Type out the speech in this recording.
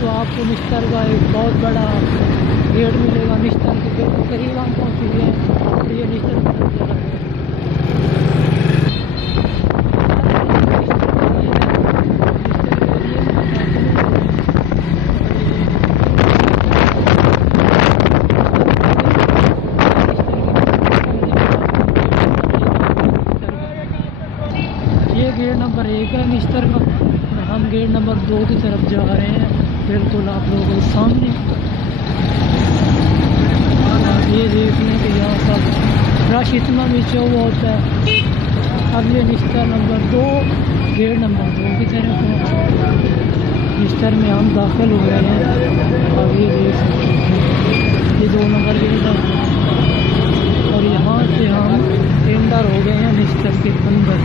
तो आपको निश्तर का एक बहुत बड़ा गेट मिलेगा। निश्तर के गेट के करीब हम पहुँच चुके हैं। तो ये निश्तर की तरफ जा रहे हैं। ये गेट नंबर 1 है निश्तर का। हम गेट नंबर 2 की तरफ जा रहे हैं, बिल्कुल आप लोगों के सामने। ये देख लें कि यहाँ पर रश इतना नीचे हुआ होता है। अब ये निश्तर नंबर 2 गेट नंबर 2 की तरफ है। निश्तर में हम दाखिल हो गए हैं। अब ये देख सकते हैं, ये 2 नंबर गेट है और यहाँ से हम एंटर हो गए हैं निश्तर के अंदर।